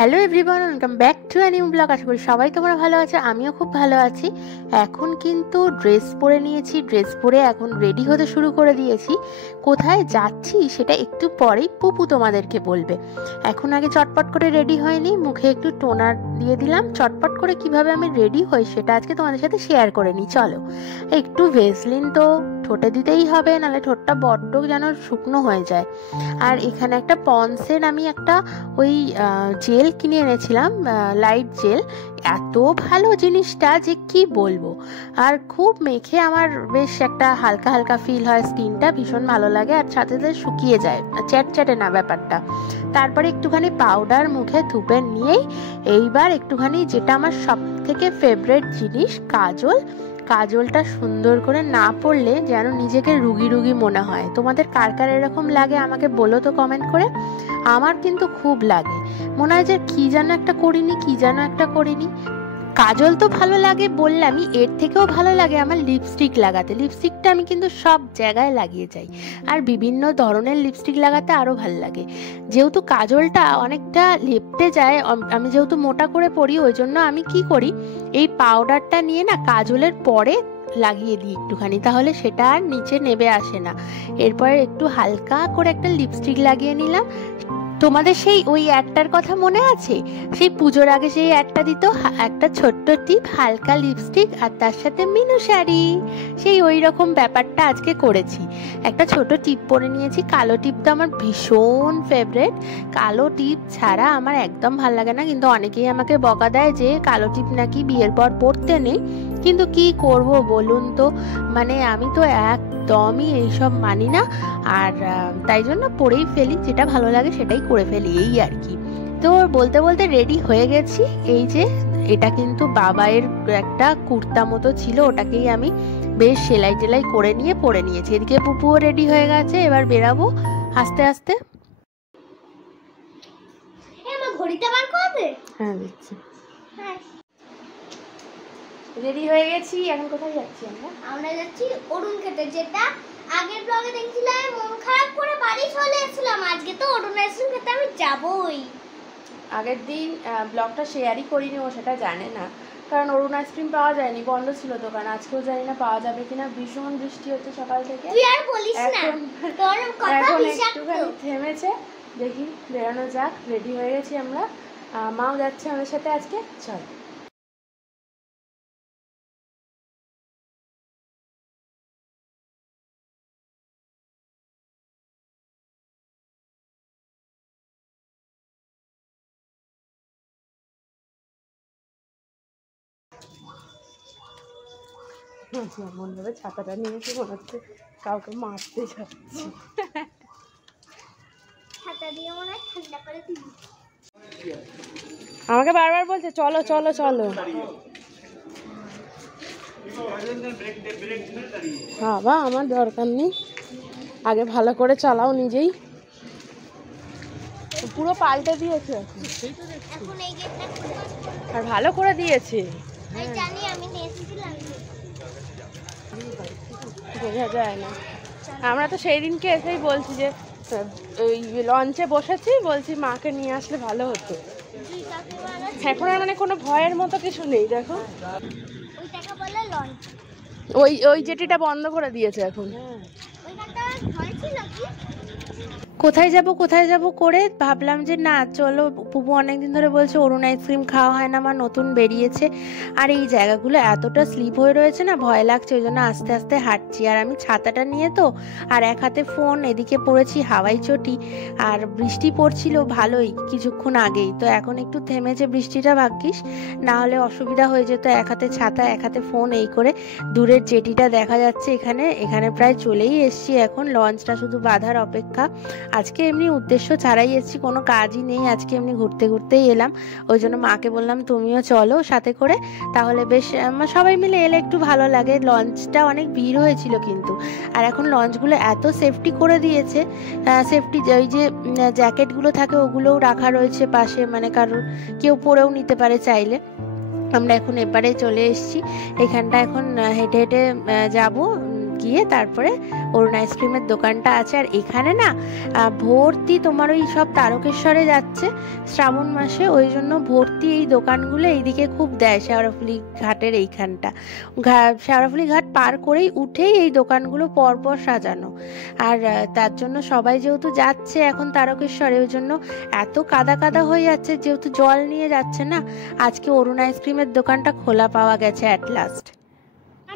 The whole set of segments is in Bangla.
Hello everyone, welcome back to a new blog. আশা করি সবাই তোমরা ভালো আছো, আমিও খুব ভালো আছি। এখন কিন্তু ড্রেস পরে নিয়েছি, ড্রেস পরে এখন রেডি হতে শুরু করে দিয়েছি। কোথায় যাচ্ছি সেটা একটু পরেই পুপু তোমাদেরকে বলবে। এখন আগে চটপট করে রেডি হয়নি, মুখে একটু টোনার দিয়ে দিলাম। চটপট করে কিভাবে আমি রেডি হই সেটা আজকে তোমাদের সাথে শেয়ার করে নিই। চলো, একটু ভেসলিন তো ঠোঁটে দিতেই হবে, নাহলে ঠোঁটটা বড্ড যেন শুকনো হয়ে যায়। আর এখানে একটা পন্সের আমি একটা ওই জেল কিনে এনেছিলাম, লাইট জেল। এত ভালো জিনিসটা যে কি বলবো। আর খুব মেখে আমার বেশ একটা হালকা হালকা ফিল হয়, স্কিনটা ভীষণ ভালো লাগে, আর সাথে সাথে শুকিয়ে যায়, চ্যাটচ্যাটে না ব্যাপারটা। তারপরে একটুখানি পাউডার মুখে থুপে নিয়েই এইবার একটুখানি যেটা আমার সব থেকে ফেভারিট জিনিস, কাজলটা সুন্দর করে না পড়লে যেন নিজেকে রুগী রুগী মনে হয়। তোমাদের কার কার এরকম লাগে আমাকে বলো তো কমেন্ট করে। আমার কিন্তু খুব লাগে, মনে হয় যে কি যেন একটা করিনি। কাজল তো ভালো লাগে বললামই, এর থেকেও ভালো লাগে আমার লিপস্টিক লাগাতে। লিপস্টিকটা আমি কিন্তু সব জায়গায় লাগিয়ে যাই, আর বিভিন্ন ধরনের লিপস্টিক লাগাতে আরও ভালো লাগে। যেহেতু কাজলটা অনেকটা লেপটে যায়, আমি যেহেতু মোটা করে পরি, ওই জন্য আমি কি করি, এই পাউডারটা নিয়ে না কাজলের পরে লাগিয়ে দিই একটুখানি, তাহলে সেটা আর নিচে নেবে আসে না। এরপর একটু হালকা করে একটা লিপস্টিক লাগিয়ে নিলাম। তোমাদের সেই ওই অ্যাডটার কথা মনে আছে? সেই পুজোর আগে সেই অ্যাডটা দিত, একটা ছোট্ট টিপ, হালকা লিপস্টিক আর তার সাথে মিনু শাড়ি। সেই ওই রকম ব্যাপারটা আজকে করেছি। একটা ছোট টিপ পরে নিয়েছি, কালো টিপটা আমার ভীষণ ফেভারিট। কালো টিপ ছাড়া আমার একদম ভাল লাগে না, কিন্তু অনেকেই আমাকে বকা দেয় যে কালো টিপ নাকি বিয়ের পর পরতে নেই। কিন্তু কি করব বলুন তো, মানে আমি তো একদমই এইসব মানি না, আর তাই জন্য পরেই ফেলি, যেটা ভালো লাগে সেটাই করে ফেলি, এই আর কি। তো বলতে বলতে রেডি হয়ে গেছি। এই যে এটা কিন্তু বাবাইয়ের একটা কুর্তা মতো ছিল, ওটাকেই আমি বেশ সেলাই টেলাই করে নিয়ে পরে নিয়েছি। এদিকে পুপুও রেডি হয়ে গেছে, এবার বেরাবো আস্তে আস্তে। হ্যাঁ দিচ্ছি। রেডি হয়ে গেছি, এখন কোথায় যাচ্ছি আমরা যাচ্ছি অরুণ খেতে, যেটা আগের ব্লগে দেখছিলাম মন খারাপ করে বাড়ি চলে এসেছিলাম। আজকে তো অরুণ আইসক্রিম খেতে আমি যাবই। আগের দিন ব্লগটা শেয়ারই করিনি, ও সেটা জানে না, কারণ অরুণ আইসক্রিম পাওয়া যায়নি, বন্ধ ছিল দোকান। আজকেও জানি না পাওয়া যাবে কিনা, ভীষণ বৃষ্টি হচ্ছে সকাল থেকে। তুই আর বলিস না, তোর কথা বিষাক্ত। একটুখানি থেমেছে, দেখি বেরানো যাক। রেডি হয়ে গেছি আমরা, মাও যাচ্ছে আমাদের সাথে আজকে। চল। এমন ভাবে ছাতাটা নিয়েছি মনে হচ্ছে কাউকে মারতে যাচ্ছি। ছাতা দিয়ে মনে হয় ঠান্ডা করে দিবি। আমাকে বারবার বলছে চলো চলো চলো। বাবা আমার দরকার নেই, আগে ভালো করে চালাও নিজেই। পুরো পাল্টে দিয়েছে এখন এই গেটটা খুলে, আর ভালো করে দিয়েছে। আমি জানি, আমি নিয়েছিলাম। বোঝা যায় না। আমরা তো সেই দিনকে এসেই বলছি যে ওই লঞ্চে বসেছি, বলছি মাকে নিয়ে আসলে ভালো হতো। এখন আর মানে কোনো ভয়ের মতো কিছু নেই। দেখো ওইটাকে বলে লঞ্চ। ওই জেটিটা বন্ধ করে দিয়েছে এখন। ওইখানটা ভয় ছিল কি? কোথায় যাব করে ভাবলাম যে না চলো, পুপু অনেকদিন ধরে বলছে অরুণ আইসক্রিম খাওয়া হয় না, আমার নতুন বেরিয়েছে। আর এই জায়গাগুলো এতটা স্লিপ হয়ে রয়েছে না, ভয় লাগছে, ওই জন্য আস্তে আস্তে হাঁটছি। আর আমি ছাতাটা নিয়ে তো, আর এক হাতে ফোন, এদিকে পড়েছি হাওয়াই চটি, আর বৃষ্টি পড়ছিল ভালোই কিছুক্ষণ আগেই। তো এখন একটু থেমেছে বৃষ্টিটা, ভাগ্যিস, না হলে অসুবিধা হয়ে যেত। এক হাতে ছাতা, এক হাতে ফোন, এই করে দূরের জেটিটা দেখা যাচ্ছে। এখানে প্রায় চলেই এসছি, এখন লঞ্চটা শুধু বাঁধার অপেক্ষা। আজকে এমনি উদ্দেশ্য ছাড়াই এসেছি, কোনো কাজই নেই, আজকে এমনি ঘুরতে ঘুরতেই এলাম। ওই জন্য মাকে বললাম তুমিও চলো সাথে করে, তাহলে বেশ সবাই মিলে এলে একটু ভালো লাগে। লঞ্চটা অনেক ভিড় হয়েছিল কিন্তু, আর এখন লঞ্চগুলো এত সেফটি করে দিয়েছে। সেফটি ওই যে জ্যাকেটগুলো থাকে ওগুলোও রাখা রয়েছে পাশে, মানে কারোর কেউ পরেও নিতে পারে চাইলে। আমরা এখন এপারে চলে এসেছি, এখানটা এখন হেঁটে হেঁটে যাবো। গিয়ে তারপরে অরুণ আইসক্রিমের দোকানটা আছে। আর এখানে না ভর্তি তোমার ওই সব তারকেশ্বরে যাচ্ছে শ্রাবণ মাসে, ওই জন্য ভর্তি এই দোকানগুলো এইদিকে খুব দেয়। শেওড়াফুলি ঘাটের এইখানটা, শেওড়াফুলি ঘাট পার করেই উঠেই এই দোকানগুলো পরপর সাজানো। আর তার জন্য সবাই যেহেতু যাচ্ছে এখন তারকেশ্বরে, ওই জন্য এত কাদা কাদা হয়ে যাচ্ছে, যেহেতু জল নিয়ে যাচ্ছে না। আজকে অরুণ আইসক্রিমের দোকানটা খোলা পাওয়া গেছে অ্যাট লাস্ট।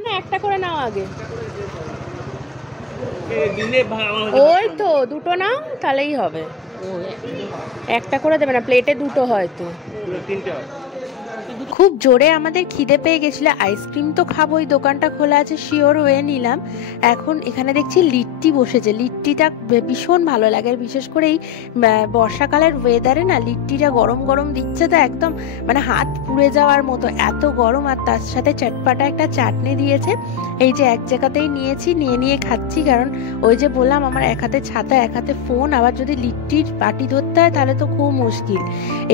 না একটা করে নাও আগে, ওই তো দুটো নাও তাহলেই হবে। একটা করে দেবে না, প্লেটে দুটো হয়তো। খুব জোরে আমাদের খিদে পেয়ে গেছিল, আইসক্রিম তো খাবো, ওই দোকানটা খোলা আছে শিওর হয়ে নিলাম। এখন এখানে দেখছি লিট্টি বসেছে, লিট্টিটা ভীষণ ভালো লাগে। বিশেষ করে এই বর্ষাকালের ওয়েদারে না লিট্টিটা গরম গরম দিচ্ছে তো একদম মানে হাত পুড়ে যাওয়ার মতো, এত গরম। আর তার সাথে চটপাটা একটা চাটনি দিয়েছে। এই যে এক জায়গাতেই নিয়েছি, নিয়ে খাচ্ছি, কারণ ওই যে বললাম আমার এক হাতে ছাতা এক হাতে ফোন, আবার যদি লিট্টির বাটি ধরতে হয় তাহলে তো খুব মুশকিল।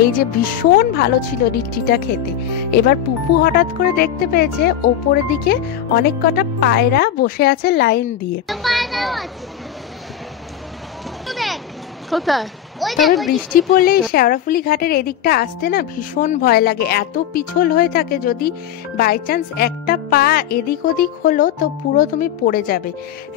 এই যে ভীষণ ভালো ছিল লিট্টিটা খেতে। এবার পুপু হঠাৎ করে দেখতে পেয়েছে ওপরের দিকে অনেক কটা পায়রা বসে আছে লাইন দিয়ে। কোথায়? তবে বৃষ্টি পড়লেই শেওড়াফুলি ঘাটের এদিকটা আসতে না ভীষণ ভয় লাগে, এত পিছল হয়ে থাকে। যদি বাই চান্স একটা পা এদিক ওদিক হলো তো পুরো তুমি পড়ে যাবে,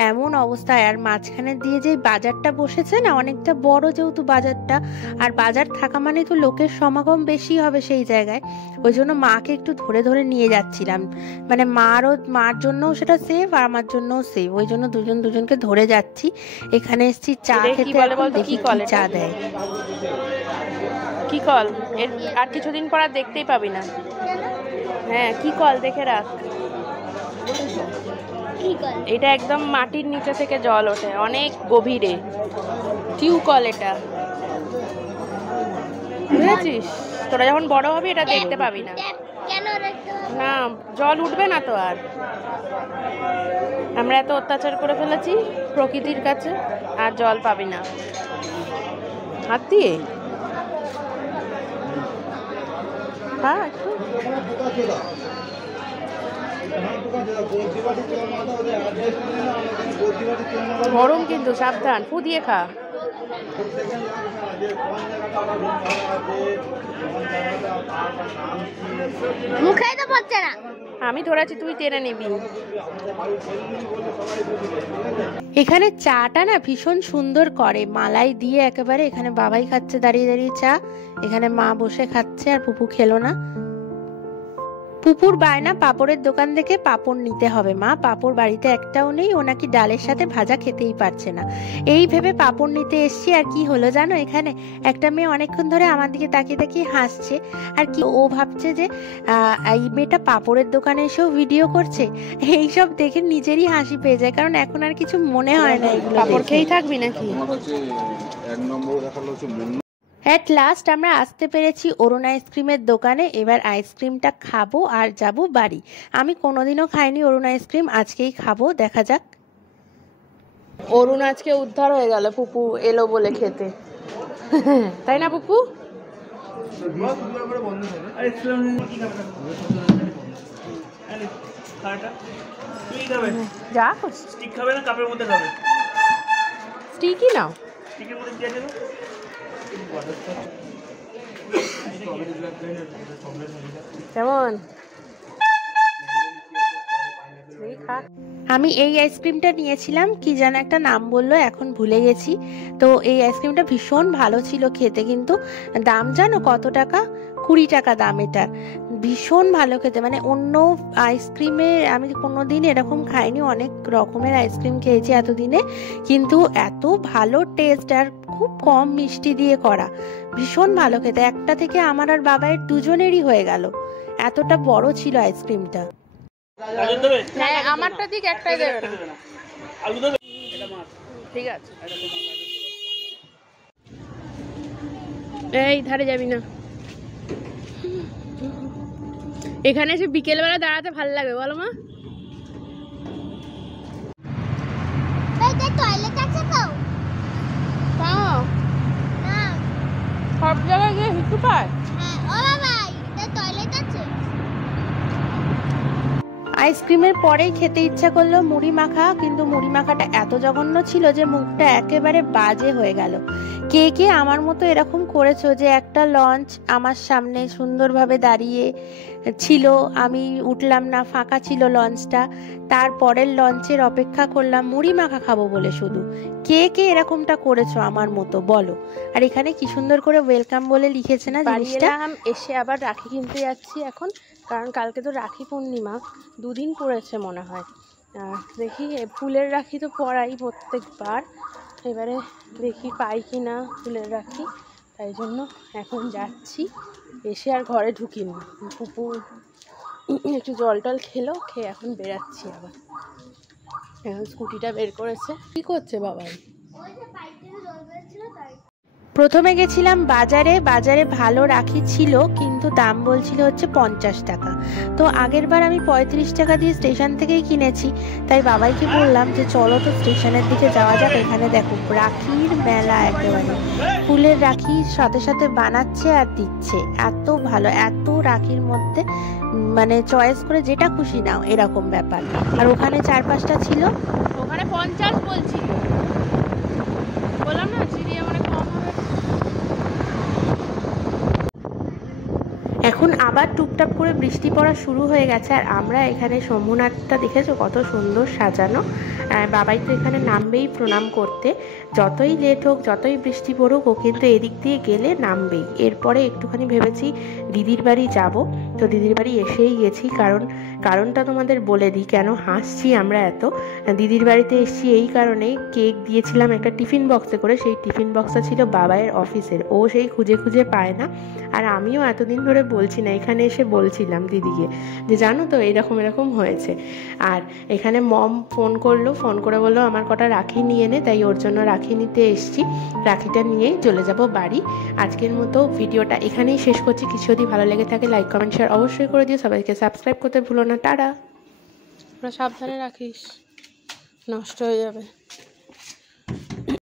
এমন অবস্থায়। আর মাঝখানে দিয়ে যে বাজারটা বসেছে না, অনেকটা বড় যেহেতু বাজারটা, আর বাজার থাকা মানে তো লোকের সমাগম বেশি হবে সেই জায়গায়। ওই জন্য মাকে একটু ধরে ধরে নিয়ে যাচ্ছিলাম, মানে মার জন্যও সেটা সেফ আর আমার জন্যও সেফ, ওই জন্য দুজনকে ধরে যাচ্ছি। এখানে এসেছি চা খেতে, দেখি কি চা দেয়। কি কল? এর আর কিছুদিন পর আর দেখতেই পাবি না। হ্যাঁ কি কল দেখে রাখ, এটা একদম মাটির নিচে থেকে জল ওঠে অনেক গভীরে, টিউবকল এটা, বুঝেছিস? তোরা যখন বড় হবি এটা দেখতে পাবি না। না জল উঠবে না তো আর। আমরা এত অত্যাচার করে ফেলেছি প্রকৃতির কাছে, আর জল পাবি না। হাত দিয়ে হ্যাঁ গরম কিন্তু সাবধান, ফু দিয়ে খা। মুখে তো পড়ছে না, আমি ধরেছি তুই টেনে নিবি। এখানে চাটা না ভীষণ সুন্দর করে, মালাই দিয়ে একেবারে। এখানে বাবাই খাচ্ছে দাঁড়িয়ে দাঁড়িয়ে চা, এখানে মা বসে খাচ্ছে, আর পুপু খেলো না। পুপুর বায়না পাপড়ের দোকান থেকে পাপড় নিতে হবে। মা পাপড় বাড়িতে একটাও নেই, ও নাকি ডালের সাথে ভাজা খেতেই পারছে না। এই ভেবে পাপড় নিতে এসছি। আর কি হলো জানো, এখানে একটা মেয়ে অনেকক্ষণ ধরে আমার দিকে তাকিয়ে তাকিয়ে হাসছে। আর কি ও ভাবছে যে এই মেয়েটা পাপড়ের দোকানে এসেও ভিডিও করছে। এইসব দেখে নিজেরই হাসি পেয়ে যায়, কারণ এখন আর কিছু মনে হয় না। এগুলো পাপড় খেয়েই থাকবি নাকি? অ্যাট লাস্ট আমরা আসতে পেরেছি অরুণ আইসক্রিমের দোকানে। এবার আইসক্রিমটা খাবো আর যাব বাড়ি। আমি কোনোদিনও খাইনি অরুণ আইসক্রিম, আজকেই খাবো, দেখা যাক। অরুণ আজকে উদ্ধার হয়ে গেল পুপু এলো বলে খেতে, তাই না পুপু? যা স্টিক খাবে না, কাপের মধ্যে খাবে। স্টিকই নাও, স্টিকের মধ্যে দিয়ে দেবো। কেমন? আমি এই আইসক্রিমটা নিয়েছিলাম, কি যেন একটা নাম বললো, এখন ভুলে গেছি। তো এই আইসক্রিমটা ভীষণ ভালো ছিল খেতে, কিন্তু দাম জানো কত টাকা? 20 টাকা দাম এটার। ভীষণ ভালো খেতে, মানে অন্য আইসক্রিমে আমি কোনোদিন এরকম খাইনি। অনেক রকমের আইসক্রিম খেয়েছি এতদিনে, কিন্তু এত ভালো টেস্ট, আর খুব কম মিষ্টি দিয়ে করা, ভীষণ ভালো খেতে। একটা থেকে আমার আর বাবার দুজনেরই হয়ে গেল, এতটা বড় ছিল আইসক্রিমটা। হ্যাঁ আমারটা দিক একটাই দেবে না, ঠিক আছে। এই ধারে যাবি না, এখানে এসে বিকেলবেলা দাঁড়াতে ভালো লাগে বলো মা? টয়লেট আছে তো? সব জায়গায় গিয়ে হিটু পায়। হ্যাঁ ও বাবা, এটা টয়লেট আছে। আইসক্রিমের পরেই খেতে ইচ্ছা করলো মুড়ি মাখা, কিন্তু মুড়ি মাখাটা এত জঘন্য ছিল যে মুখটা একেবারে বাজে হয়ে গেল। কে কে আমার মতো এরকম করেছো যে একটা লঞ্চ আমার সামনে সুন্দরভাবে দাঁড়িয়ে ছিল, আমি উঠলাম না, ফাঁকা ছিল লঞ্চটা, তারপরের লঞ্চের অপেক্ষা করলাম মুড়ি মাখা খাবো বলে শুধু। কে কে এরকমটা করেছো আমার মতো বলো। আর এখানে কি সুন্দর করে ওয়েলকাম বলে লিখেছে না জিনিসটা। এসে আবার রাখি কিনতে যাচ্ছি এখন, কারণ কালকে তো রাখি পূর্ণিমা, দুদিন পড়েছে মনে হয়। দেখি ফুলের রাখি তো পরাই প্রত্যেকবার, এবারে দেখি পাই কি না ফুলের রাখি, তাই জন্য এখন যাচ্ছি। এসে আর ঘরে ঢুকিনি, পুপু একটু জল টল খেলো, খেয়ে এখন বেরাচ্ছি আবার। এখন স্কুটিটা বের করেছে। কি করছে বাবাই? প্রথমে গেছিলাম বাজারে, বাজারে ভালো রাখি ছিল কিন্তু দাম বলছিল হচ্ছে 50 টাকা। তো আগের বার আমি 35 টাকা দিয়ে স্টেশন থেকেই কিনেছি, তাই বাবাইকে বললাম যে চলো তো স্টেশনের দিকে যাওয়া যাক। এখানে দেখো রাখির মেলা, একেবারে ফুলের রাখি সাথে সাথে বানাচ্ছে আর দিচ্ছে, এত ভালো, এত রাখির মধ্যে মানে চয়েস করে যেটা খুশি নাও এরকম ব্যাপার। আর ওখানে 4-5টা ছিল, ওখানে 50 বলছিল, বললাম না চিড়িয়া মানে কম হবে। এখন আবার টুপটাপ করে বৃষ্টি পড়া শুরু হয়ে গেছে। আর আমরা এখানে শম্ভুনাথটা দেখেছো কত সুন্দর সাজানো। বাবাই তো এখানে নামবেই প্রণাম করতে, যতই লেট হোক যতই বৃষ্টি পড়ুক ও কিন্তু এদিক দিয়ে গেলে নামবেই। এরপরে একটুখানি ভেবেছি দিদির বাড়ি যাব, তো দিদির বাড়ি এসেই গেছি। কারণটা তোমাদের বলে দিই কেন হাসছি আমরা এত। দিদির বাড়িতে এসেছি এই কারণেই, কেক দিয়েছিলাম একটা টিফিন বক্সে করে, সেই টিফিন বক্সটা ছিল বাবাইয়ের অফিসের, ও সেই খুঁজে খুঁজে পায় না। আর আমিও এতদিন ধরে বলছি না, এখানে এসে বলছিলাম দিদিকে যে জানো তো এরকম এরকম হয়েছে। আর এখানে মম ফোন করলো, ফোন করে বললো আমার কটা রাখি নিয়ে নে, তাই ওর জন্য রাখি নিতে এসছি। রাখিটা নিয়েই চলে যাব বাড়ি। আজকের মতো ভিডিওটা এখানেই শেষ করছি। কিছু যদি ভালো লেগে থাকে লাইক কমেন্ট শেয়ার অবশ্যই করে দিও, সবাইকে সাবস্ক্রাইব করতে ভুলো না। টাটা। সাবধানে রাখিস, নষ্ট হয়ে যাবে।